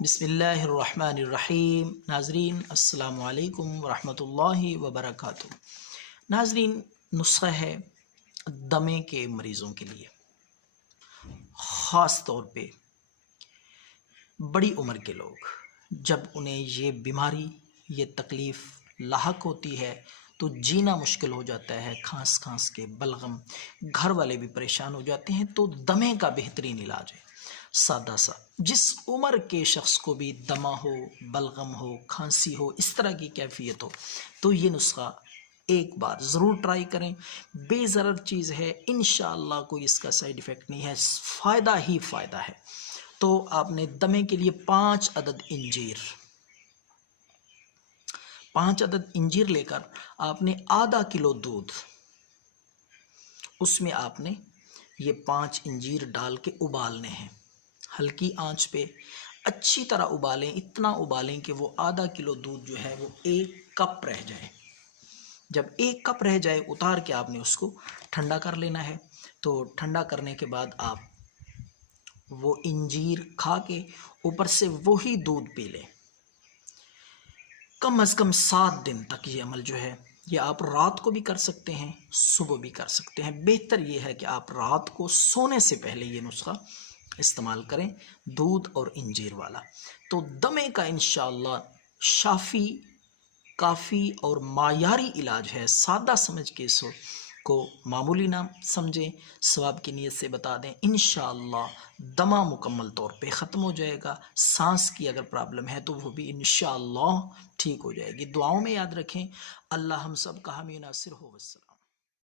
بسم اللہ الرحمن الرحیم۔ ناظرین السلام علیکم ورحمۃ اللہ وبرکاتہ۔ ناظرین، نسخہ ہے دمے کے مریضوں کے لیے، خاص طور پہ بڑی عمر کے لوگ جب انہیں یہ بیماری، یہ تکلیف لاحق ہوتی ہے تو جینا مشکل ہو جاتا ہے، کھانس کھانس کے بلغم، گھر والے بھی پریشان ہو جاتے ہیں، تو دمے کا بہترین علاج ہے سادہ سا۔ جس عمر کے شخص کو بھی دمہ ہو، بلغم ہو، کھانسی ہو، اس طرح کی کیفیت ہو، تو یہ نسخہ ایک بار ضرور ٹرائی کریں۔ بے ضرر چیز ہے، انشاءاللہ کوئی اس کا سائیڈ ایفیکٹ نہیں ہے، فائدہ ہی فائدہ ہے۔ تو آپ نے دمے کے لیے 5 عدد انجیر لے کر آپ نے آدھا کلو دودھ، اس میں آپ نے یہ 5 انجیر ڈال کے ابالنے ہیں، ہلکی آنچ پہ اچھی طرح ابالیں، اتنا ابالیں کہ وہ آدھا کلو دودھ جو ہے وہ 1 کپ رہ جائے۔ جب 1 کپ رہ جائے اتار کے آپ نے اس کو ٹھنڈا کر لینا ہے۔ تو ٹھنڈا کرنے کے بعد آپ وہ انجیر کھا کے اوپر سے وہی دودھ پی لیں، کم از کم 7 دن تک۔ یہ عمل جو ہے یہ آپ رات کو بھی کر سکتے ہیں، صبح بھی کر سکتے ہیں۔ بہتر یہ ہے کہ آپ رات کو سونے سے پہلے یہ نسخہ استعمال کریں، دودھ اور انجیر والا۔ تو دمے کا انشاءاللہ شافی، کافی اور معیاری علاج ہے۔ سادہ سمجھ کے اس کو معمولی نہ سمجھیں، ثواب کی نیت سے بتا دیں، انشاءاللہ دمہ مکمل طور پہ ختم ہو جائے گا۔ سانس کی اگر پرابلم ہے تو وہ بھی انشاءاللہ ٹھیک ہو جائے گی۔ دعاؤں میں یاد رکھیں۔ اللہ ہم سب کا حامی و ناصر ہو۔ والسلام۔